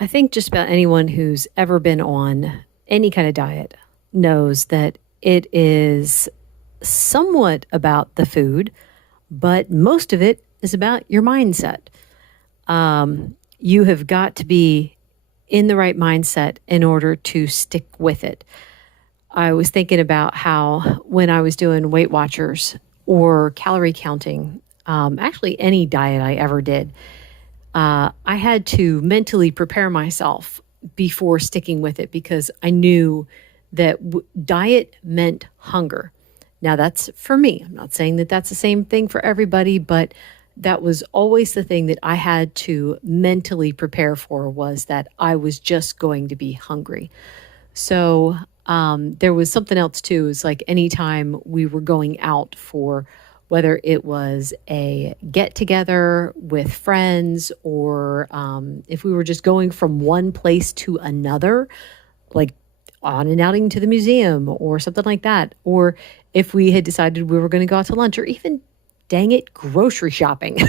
I think just about anyone who's ever been on any kind of diet knows that it is somewhat about the food, but most of it is about your mindset. You have got to be in the right mindset in order to stick with it. I was thinking about how when I was doing Weight Watchers or calorie counting, actually any diet I ever did, I had to mentally prepare myself before sticking with it because I knew that diet meant hunger. Now, that's for me. I'm not saying that that's the same thing for everybody, but that was always the thing that I had to mentally prepare for was that I was just going to be hungry. So there was something else too. It's like anytime we were going out for whether it was a get together with friends or if we were just going from one place to another, like on an outing to the museum or something like that, or if we had decided we were going to go out to lunch or even, dang it, grocery shopping.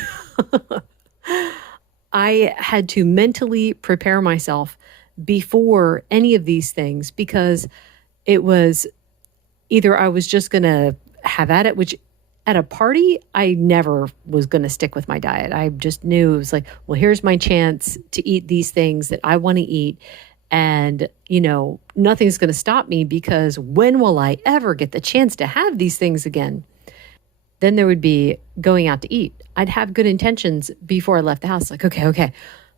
I had to mentally prepare myself before any of these things because it was either I was just going to have at it, which at a party, I never was going to stick with my diet. I just knew it was like, well, here's my chance to eat these things that I want to eat. And, nothing's going to stop me because when will I ever get the chance to have these things again? Then there would be going out to eat. I'd have good intentions before I left the house. Like, okay, I'm going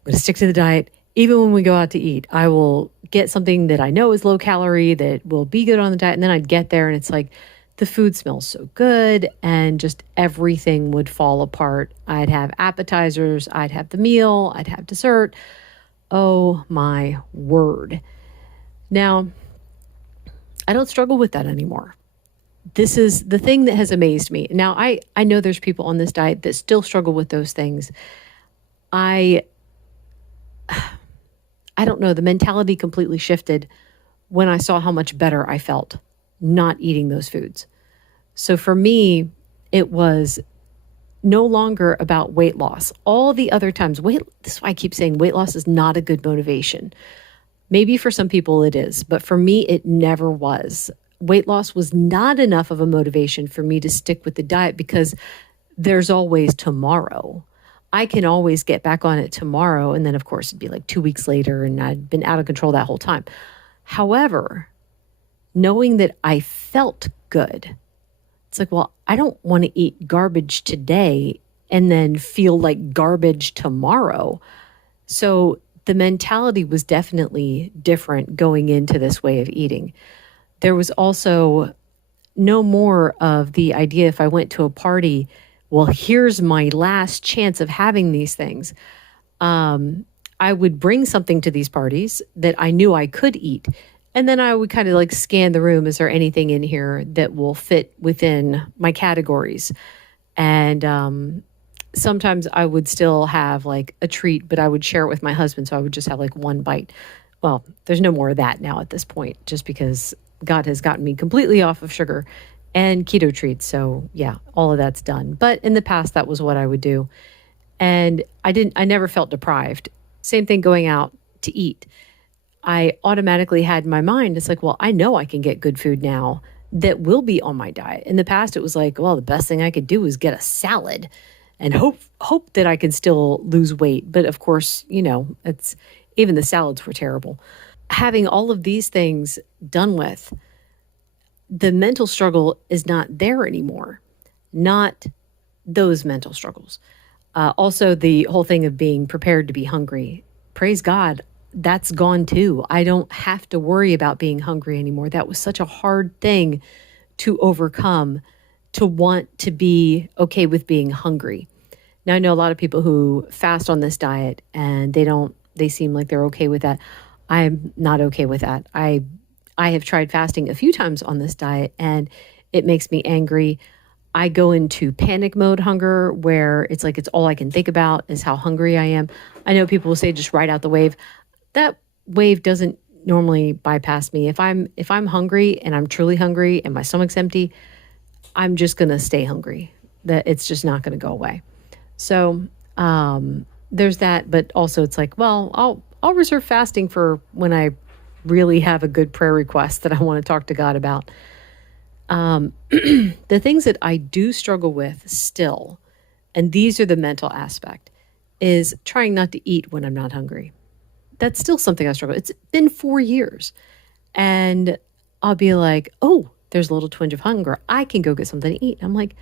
to stick to the diet. Even when we go out to eat, I will get something that I know is low calorie that will be good on the diet. And then I'd get there and it's like, the food smells so good and just everything would fall apart. I'd have appetizers, I'd have the meal, I'd have dessert. Oh my word. Now, I don't struggle with that anymore. This is the thing that has amazed me. Now, I know there's people on this diet that still struggle with those things. I don't know, the mentality completely shifted when I saw how much better I felt not eating those foods. So for me, it was no longer about weight loss. All the other times, this is why I keep saying weight loss is not a good motivation. Maybe for some people it is, but for me, it never was. Weight loss was not enough of a motivation for me to stick with the diet because there's always tomorrow. I can always get back on it tomorrow. And then, of course, it'd be like 2 weeks later and I'd been out of control that whole time. However, knowing that I felt good, it's like, well, I don't want to eat garbage today and then feel like garbage tomorrow. So the mentality was definitely different going into this way of eating. There was also no more of the idea if I went to a party, well, here's my last chance of having these things. I would bring something to these parties that I knew I could eat. And then I would kind of like scan the room. Is there anything in here that will fit within my categories? And sometimes I would still have like a treat, but I would share it with my husband. So I would just have like one bite. Well, there's no more of that now at this point, just because God has gotten me completely off of sugar and keto treats. So yeah, all of that's done. But in the past, that was what I would do. And I never felt deprived. Same thing going out to eat. I automatically had in my mind, it's like, well, I know I can get good food now that will be on my diet. In the past, it was like, well, the best thing I could do is get a salad and hope that I can still lose weight. But of course, it's even the salads were terrible. Having all of these things done with, the mental struggle is not there anymore. Not those mental struggles. Also, the whole thing of being prepared to be hungry. Praise God, that's gone too. I don't have to worry about being hungry anymore. That was such a hard thing to overcome, to want to be okay with being hungry. Now, I know a lot of people who fast on this diet and they seem like they're okay with that. I'm not okay with that. I have tried fasting a few times on this diet and it makes me angry. I go into panic mode hunger where it's like it's all I can think about is how hungry I am. I know people will say just ride out the wave. That wave doesn't normally bypass me. If I'm hungry and I'm truly hungry and my stomach's empty, I'm just going to stay hungry. That it's just not going to go away. So there's that, but also it's like, well, I'll reserve fasting for when I really have a good prayer request that I want to talk to God about. The things that I do struggle with still, and these are the mental aspect, is trying not to eat when I'm not hungry. That's still something I struggle with. It's been 4 years. And I'll be like, oh, there's a little twinge of hunger. I can go get something to eat. I'm like,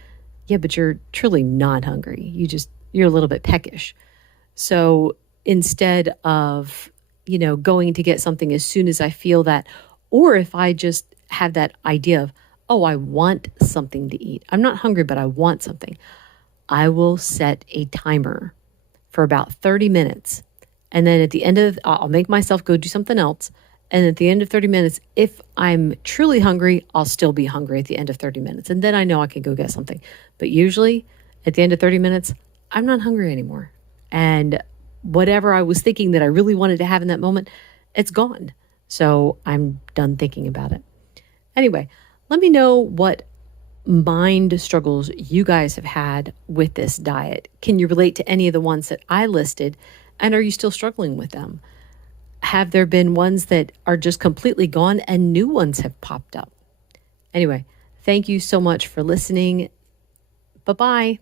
yeah, but you're truly not hungry. You're a little bit peckish. So instead of, going to get something as soon as I feel that, or if I just have that idea of, oh, I want something to eat. I'm not hungry, but I want something. I will set a timer for about 30 minutes. And then at the end of, I'll make myself go do something else. And at the end of 30 minutes, if I'm truly hungry, I'll still be hungry at the end of 30 minutes. And then I know I can go get something. But usually at the end of 30 minutes, I'm not hungry anymore. And whatever I was thinking that I really wanted to have in that moment, it's gone. So I'm done thinking about it. Anyway, let me know what mind struggles you guys have had with this diet. Can you relate to any of the ones that I listed? And are you still struggling with them? Have there been ones that are just completely gone and new ones have popped up? Anyway, thank you so much for listening. Bye-bye.